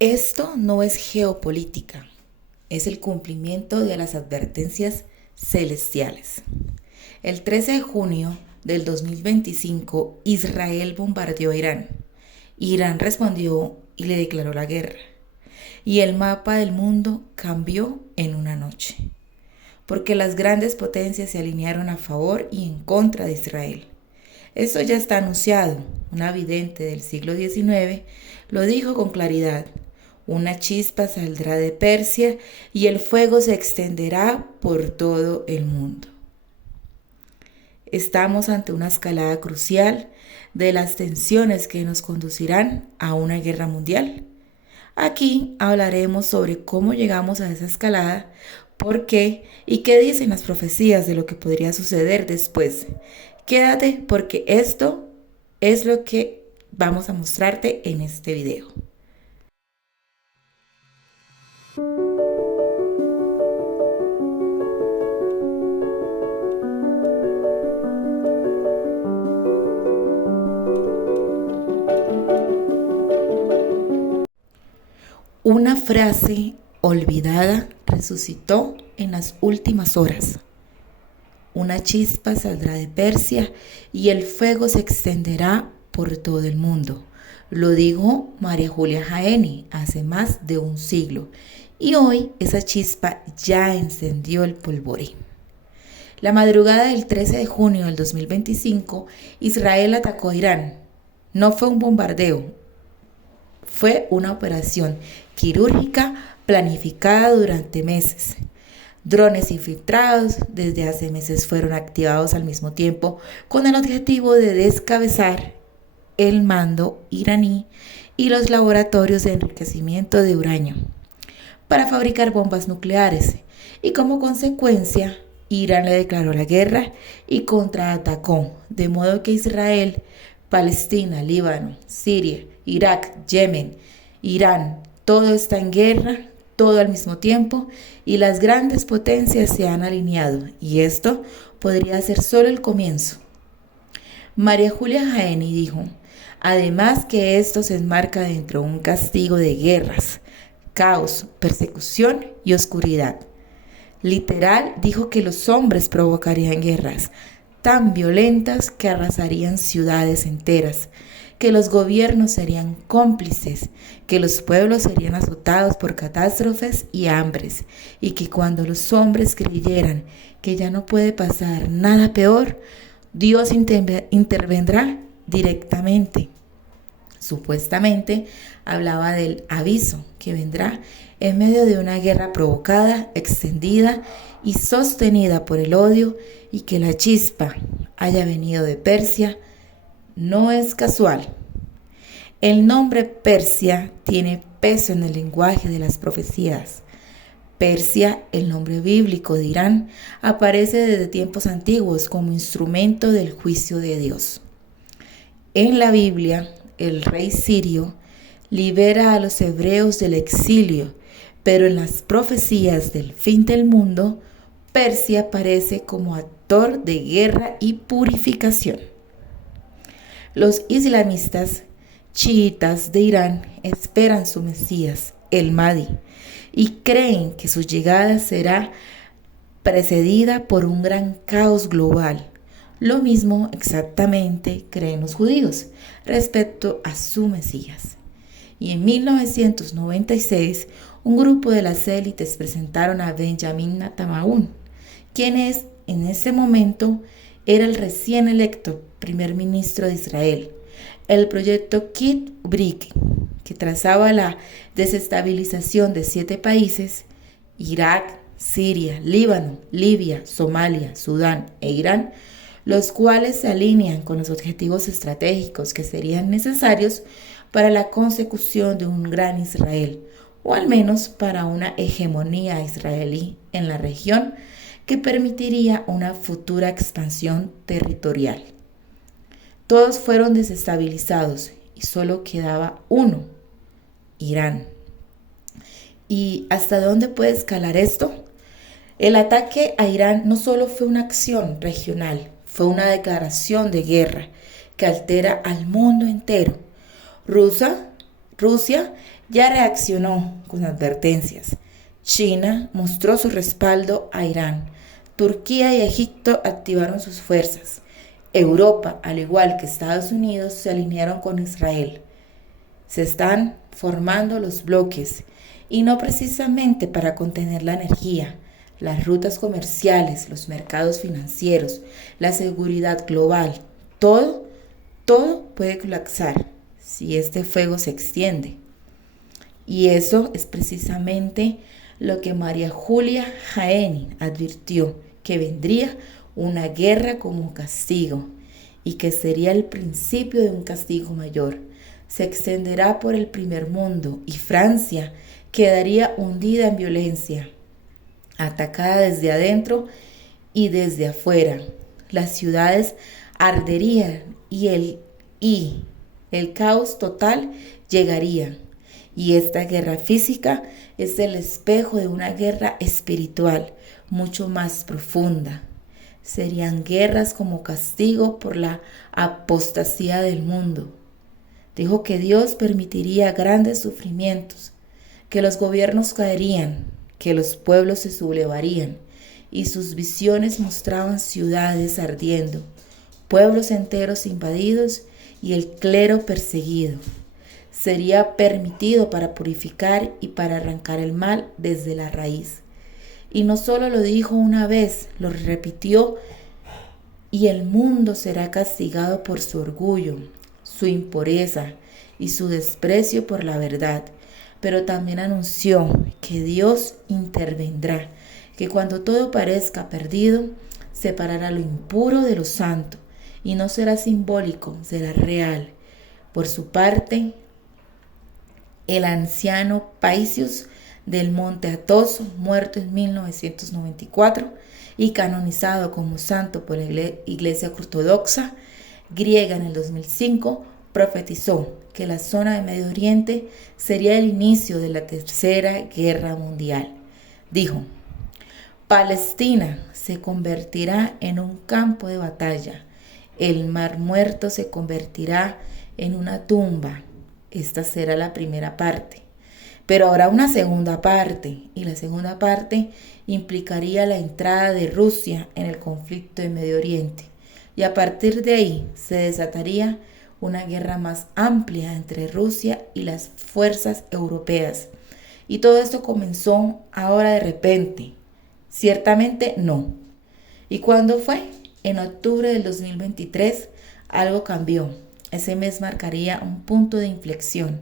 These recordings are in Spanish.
Esto no es geopolítica, es el cumplimiento de las advertencias celestiales. El 13 de junio del 2025, Israel bombardeó Irán. Irán respondió y le declaró la guerra. Y el mapa del mundo cambió en una noche, porque las grandes potencias se alinearon a favor y en contra de Israel. Esto ya está anunciado. Una vidente del siglo XIX lo dijo con claridad. Una chispa saldrá de Persia y el fuego se extenderá por todo el mundo. Estamos ante una escalada crucial de las tensiones que nos conducirán a una guerra mundial. Aquí hablaremos sobre cómo llegamos a esa escalada, por qué y qué dicen las profecías de lo que podría suceder después. Quédate porque esto es lo que vamos a mostrarte en este video. Una frase olvidada resucitó en las últimas horas. Una chispa saldrá de Persia y el fuego se extenderá por todo el mundo. Lo dijo María Julia Jaeni hace más de un siglo y hoy esa chispa ya encendió el polvorín. La madrugada del 13 de junio del 2025, Israel atacó a Irán. No fue un bombardeo, fue una operación quirúrgica planificada durante meses. Drones infiltrados desde hace meses fueron activados al mismo tiempo con el objetivo de descabezar el mando iraní y los laboratorios de enriquecimiento de uranio para fabricar bombas nucleares, y como consecuencia Irán le declaró la guerra y contraatacó, de modo que Israel, Palestina, Líbano, Siria, Irak, Yemen, Irán, todo está en guerra, todo al mismo tiempo, y las grandes potencias se han alineado, y esto podría ser solo el comienzo. María Julia Jaeni dijo, además que esto se enmarca dentro de un castigo de guerras, caos, persecución y oscuridad. Literal dijo que los hombres provocarían guerras tan violentas que arrasarían ciudades enteras, que los gobiernos serían cómplices, que los pueblos serían azotados por catástrofes y hambres, y que cuando los hombres creyeran que ya no puede pasar nada peor, Dios intervendrá directamente. Supuestamente hablaba del aviso que vendrá en medio de una guerra provocada, extendida y sostenida por el odio, y que la chispa haya venido de Persia no es casual. El nombre Persia tiene peso en el lenguaje de las profecías. Persia, el nombre bíblico de Irán, aparece desde tiempos antiguos como instrumento del juicio de Dios. En la Biblia, el rey sirio libera a los hebreos del exilio, pero en las profecías del fin del mundo, Persia aparece como actor de guerra y purificación. Los islamistas chiitas de Irán esperan su Mesías, el Mahdi, y creen que su llegada será precedida por un gran caos global. Lo mismo exactamente creen los judíos respecto a su Mesías. Y en 1996, un grupo de las élites presentaron a Benjamin Netanyahu, quien en ese momento era el recién electo primer ministro de Israel, el proyecto Kit Brick, que trazaba la desestabilización de 7 países, Irak, Siria, Líbano, Libia, Somalia, Sudán e Irán, los cuales se alinean con los objetivos estratégicos que serían necesarios para la consecución de un gran Israel, o al menos para una hegemonía israelí en la región que permitiría una futura expansión territorial. Todos fueron desestabilizados y solo quedaba uno, Irán. ¿Y hasta dónde puede escalar esto? El ataque a Irán no solo fue una acción regional, fue una declaración de guerra que altera al mundo entero. Rusia Rusia ya reaccionó con advertencias. China mostró su respaldo a Irán. Turquía y Egipto activaron sus fuerzas. Europa, al igual que Estados Unidos, se alinearon con Israel. Se están formando los bloques, y no precisamente para contener la energía. Las rutas comerciales, los mercados financieros, la seguridad global, todo puede colapsar si este fuego se extiende. Y eso es precisamente lo que María Julia Jaeni advirtió, que vendría una guerra como castigo y que sería el principio de un castigo mayor. Se extenderá por el primer mundo y Francia quedaría hundida en violencia, atacada desde adentro y desde afuera. Las ciudades arderían y el caos total llegaría. Y esta guerra física es el espejo de una guerra espiritual mucho más profunda. Serían guerras como castigo por la apostasía del mundo. Dijo que Dios permitiría grandes sufrimientos, que los gobiernos caerían, que los pueblos se sublevarían, y sus visiones mostraban ciudades ardiendo, pueblos enteros invadidos y el clero perseguido. Sería permitido para purificar y para arrancar el mal desde la raíz. Y no solo lo dijo una vez, lo repitió, y el mundo será castigado por su orgullo, su impureza y su desprecio por la verdad. Pero también anunció que Dios intervendrá, que cuando todo parezca perdido, separará lo impuro de lo santo, y no será simbólico, será real. Por su parte, el anciano Paisius del Monte Athos, muerto en 1994 y canonizado como santo por la Iglesia Ortodoxa griega en el 2005, profetizó que la zona de Medio Oriente sería el inicio de la Tercera Guerra Mundial. Dijo: Palestina se convertirá en un campo de batalla. El Mar Muerto se convertirá en una tumba. Esta será la primera parte. Pero habrá una segunda parte, y la segunda parte implicaría la entrada de Rusia en el conflicto de Medio Oriente. Y a partir de ahí se desataría una guerra más amplia entre Rusia y las fuerzas europeas. Y todo esto comenzó ahora de repente. Ciertamente no. ¿Y cuándo fue? En octubre del 2023 algo cambió. Ese mes marcaría un punto de inflexión.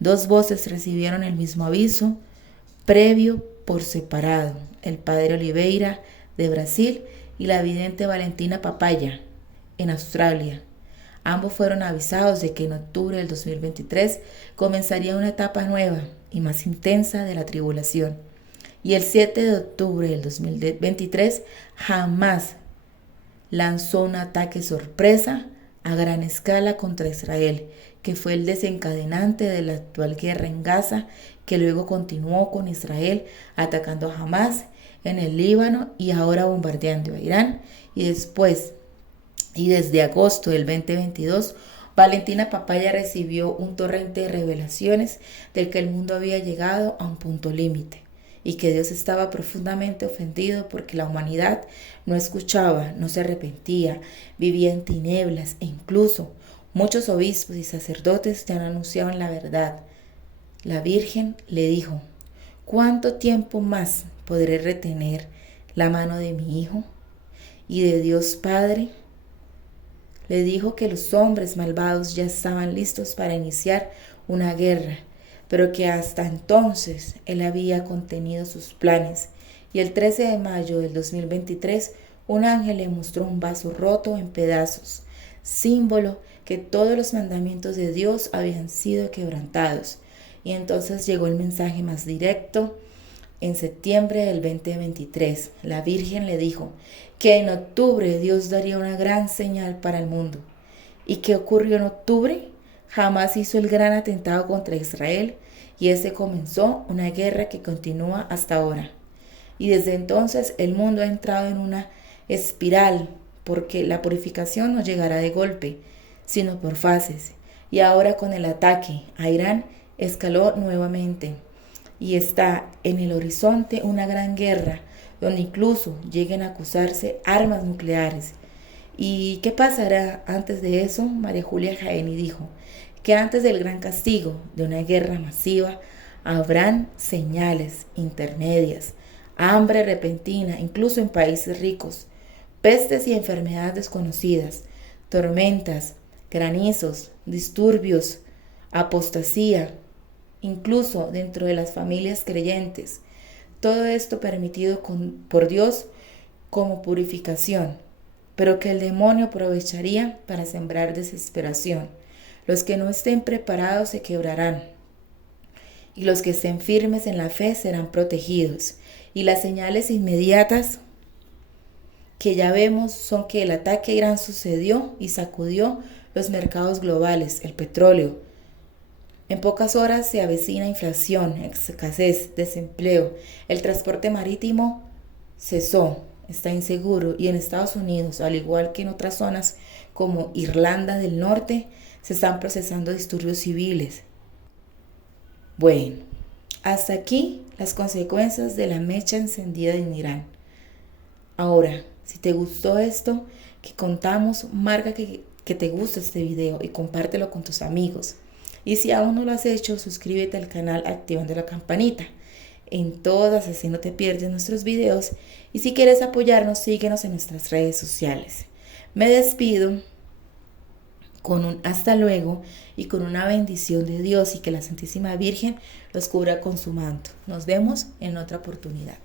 Dos voces recibieron el mismo aviso, previo por separado. El padre Oliveira, de Brasil, y la vidente Valentina Papaya, en Australia. Ambos fueron avisados de que en octubre del 2023 comenzaría una etapa nueva y más intensa de la tribulación. Y el 7 de octubre del 2023 Hamás lanzó un ataque sorpresa a gran escala contra Israel, que fue el desencadenante de la actual guerra en Gaza, que luego continuó con Israel atacando a Hamás en el Líbano y ahora bombardeando a Irán. Y desde agosto del 2022, Valentina Papaya recibió un torrente de revelaciones del que el mundo había llegado a un punto límite y que Dios estaba profundamente ofendido porque la humanidad no escuchaba, no se arrepentía, vivía en tinieblas e incluso muchos obispos y sacerdotes ya no anunciaban la verdad. La Virgen le dijo: ¿cuánto tiempo más podré retener la mano de mi Hijo? Y de Dios Padre le dijo que los hombres malvados ya estaban listos para iniciar una guerra, pero que hasta entonces él había contenido sus planes. Y el 13 de mayo del 2023, un ángel le mostró un vaso roto en pedazos, símbolo que todos los mandamientos de Dios habían sido quebrantados. Y entonces llegó el mensaje más directo. En septiembre del 2023, la Virgen le dijo que en octubre Dios daría una gran señal para el mundo. ¿Y qué ocurrió en octubre? Hamás hizo el gran atentado contra Israel y ese comenzó una guerra que continúa hasta ahora. Y desde entonces el mundo ha entrado en una espiral porque la purificación no llegará de golpe, sino por fases. Y ahora con el ataque a Irán escaló nuevamente y está en el horizonte una gran guerra donde incluso lleguen a acusarse armas nucleares. ¿Y qué pasará antes de eso? María Julia Jaeni dijo que antes del gran castigo de una guerra masiva habrán señales intermedias, hambre repentina, incluso en países ricos, pestes y enfermedades desconocidas, tormentas, granizos, disturbios, apostasía, incluso dentro de las familias creyentes. Todo esto permitido por Dios como purificación, pero que el demonio aprovecharía para sembrar desesperación. Los que no estén preparados se quebrarán, y los que estén firmes en la fe serán protegidos. Y las señales inmediatas que ya vemos son que el ataque a Irán sucedió y sacudió los mercados globales, el petróleo. En pocas horas se avecina inflación, escasez, desempleo. El transporte marítimo cesó, está inseguro, y en Estados Unidos, al igual que en otras zonas como Irlanda del Norte, se están procesando disturbios civiles. Bueno, hasta aquí las consecuencias de la mecha encendida en Irán. Ahora, si te gustó esto que contamos, marca que te gusta este video y compártelo con tus amigos. Y si aún no lo has hecho, suscríbete al canal activando la campanita. En todas, así no te pierdes nuestros videos. Y si quieres apoyarnos, síguenos en nuestras redes sociales. Me despido con un hasta luego y con una bendición de Dios, y que la Santísima Virgen los cubra con su manto. Nos vemos en otra oportunidad.